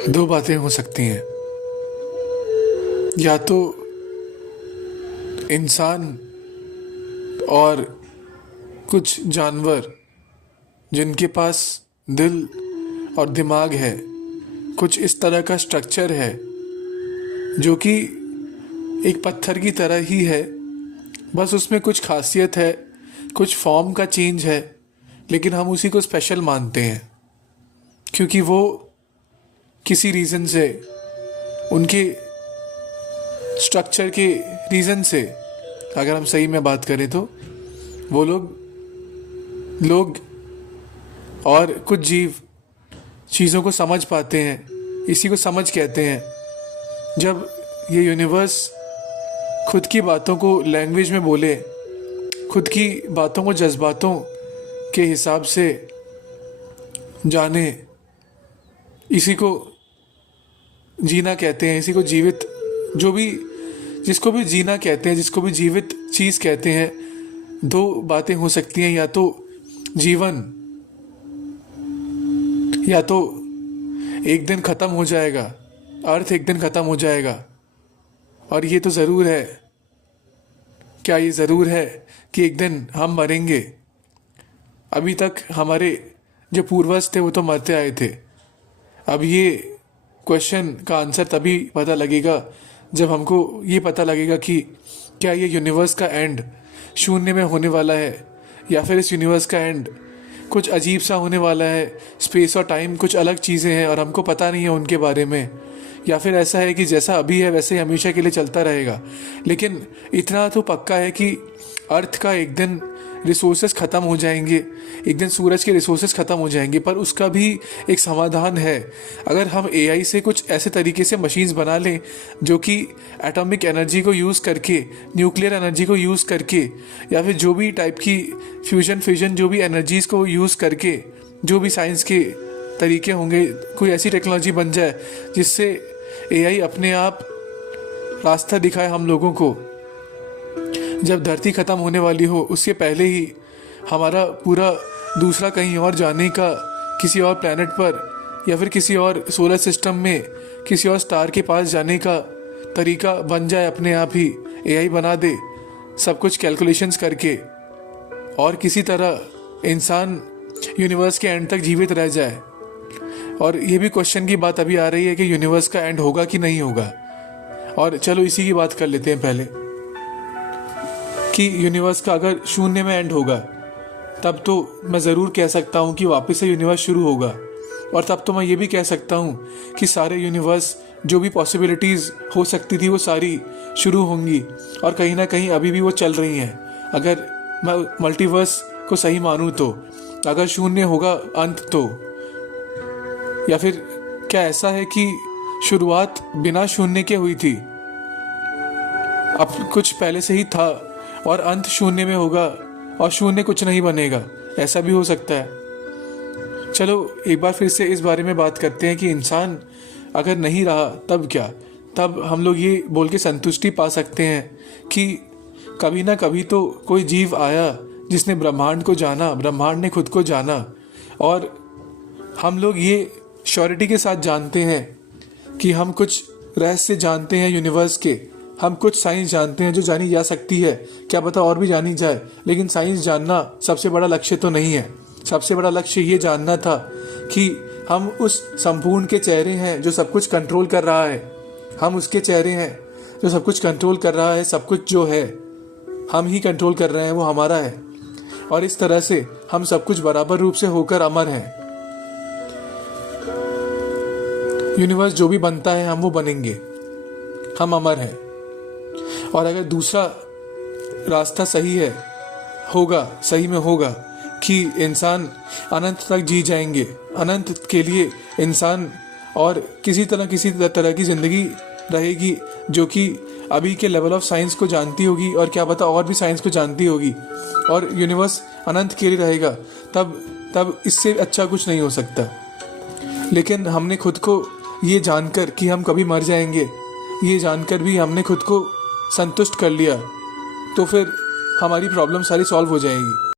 दो बातें हो सकती हैं। या तो इंसान और कुछ जानवर जिनके पास दिल और दिमाग है, कुछ इस तरह का स्ट्रक्चर है जो कि एक पत्थर की तरह ही है, बस उसमें कुछ खासियत है, कुछ फॉर्म का चेंज है, लेकिन हम उसी को स्पेशल मानते हैं क्योंकि वो किसी रीज़न से, उनके स्ट्रक्चर के रीज़न से, अगर हम सही में बात करें तो वो लोग और कुछ जीव चीज़ों को समझ पाते हैं। इसी को समझ कहते हैं। जब ये यूनिवर्स खुद की बातों को लैंग्वेज में बोले, खुद की बातों को जज्बातों के हिसाब से जाने, इसी को जीना कहते हैं। इसी को जीवित, जिसको भी जीना कहते हैं, जिसको भी जीवित चीज़ कहते हैं। दो बातें हो सकती हैं, या तो जीवन या तो एक दिन ख़त्म हो जाएगा, अर्थ एक दिन ख़त्म हो जाएगा। और ये तो ज़रूर है, क्या ये ज़रूर है कि एक दिन हम मरेंगे? अभी तक हमारे जो पूर्वज थे वो तो मरते आए थे। अब ये क्वेश्चन का आंसर तभी पता लगेगा जब हमको ये पता लगेगा कि क्या ये यूनिवर्स का एंड शून्य में होने वाला है, या फिर इस यूनिवर्स का एंड कुछ अजीब सा होने वाला है। स्पेस और टाइम कुछ अलग चीज़ें हैं और हमको पता नहीं है उनके बारे में, या फिर ऐसा है कि जैसा अभी है वैसे ही हमेशा के लिए चलता रहेगा। लेकिन इतना तो पक्का है कि अर्थ का एक दिन रिसोर्सेज ख़त्म हो जाएंगे, एक दिन सूरज के रिसोर्सेज ख़त्म हो जाएंगे, पर उसका भी एक समाधान है। अगर हम एआई से कुछ ऐसे तरीके से मशीन्स बना लें जो कि एटॉमिक एनर्जी को यूज़ करके, न्यूक्लियर एनर्जी को यूज़ करके, या फिर जो भी टाइप की फ्यूजन फिजन, जो भी एनर्जीज़ को यूज़ करके, जो भी साइंस के तरीके होंगे, कोई ऐसी टेक्नोलॉजी बन जाए जिससे एआई अपने आप रास्ता दिखाए हम लोगों को। जब धरती ख़त्म होने वाली हो उसके पहले ही हमारा पूरा दूसरा कहीं और जाने का, किसी और प्लैनेट पर या फिर किसी और सोलर सिस्टम में किसी और स्टार के पास जाने का तरीका बन जाए, अपने आप ही एआई बना दे सब कुछ कैलकुलेशंस करके, और किसी तरह इंसान यूनिवर्स के एंड तक जीवित रह जाए। और ये भी क्वेश्चन की बात अभी आ रही है कि यूनिवर्स का एंड होगा कि नहीं होगा। और चलो इसी की बात कर लेते हैं पहले कि यूनिवर्स का अगर शून्य में एंड होगा तब तो मैं ज़रूर कह सकता हूँ कि वापस से यूनिवर्स शुरू होगा। और तब तो मैं ये भी कह सकता हूँ कि सारे यूनिवर्स, जो भी पॉसिबिलिटीज़ हो सकती थी वो सारी शुरू होंगी, और कहीं ना कहीं अभी भी वो चल रही हैं। अगर मैं मल्टीवर्स को सही मानूँ तो अगर शून्य होगा अंत तो, या फिर क्या ऐसा है कि शुरुआत बिना शून्य के हुई थी, अब कुछ पहले से ही था और अंत शून्य में होगा और शून्य कुछ नहीं बनेगा? ऐसा भी हो सकता है। चलो एक बार फिर से इस बारे में बात करते हैं कि इंसान अगर नहीं रहा तब क्या? तब हम लोग ये बोल के संतुष्टि पा सकते हैं कि कभी ना कभी तो कोई जीव आया जिसने ब्रह्मांड को जाना, ब्रह्मांड ने खुद को जाना। और हम लोग ये श्योरिटी के साथ जानते हैं कि हम कुछ रहस्य जानते हैं यूनिवर्स के, हम कुछ साइंस जानते हैं जो जानी जा सकती है, क्या पता और भी जानी जाए। लेकिन साइंस जानना सबसे बड़ा लक्ष्य तो नहीं है। सबसे बड़ा लक्ष्य ये जानना था कि हम उस संपूर्ण के चेहरे हैं जो सब कुछ कंट्रोल कर रहा है। हम उसके चेहरे हैं जो सब कुछ कंट्रोल कर रहा है। सब कुछ जो है हम ही कंट्रोल कर रहे हैं, वो हमारा है। और इस तरह से हम सब कुछ बराबर रूप से होकर अमर हैं। यूनिवर्स जो भी बनता है हम वो बनेंगे, हम अमर हैं। और अगर दूसरा रास्ता सही है, होगा, सही में होगा कि इंसान अनंत तक जी जाएंगे, अनंत के लिए इंसान और किसी तरह की ज़िंदगी रहेगी जो कि अभी के लेवल ऑफ साइंस को जानती होगी, और क्या पता और भी साइंस को जानती होगी, और यूनिवर्स अनंत के लिए रहेगा, तब इससे अच्छा कुछ नहीं हो सकता। लेकिन हमने खुद को ये जानकर कि हम कभी मर जाएंगे, ये जानकर भी हमने खुद को संतुष्ट कर लिया, तो फिर हमारी प्रॉब्लम सारी सॉल्व हो जाएगी।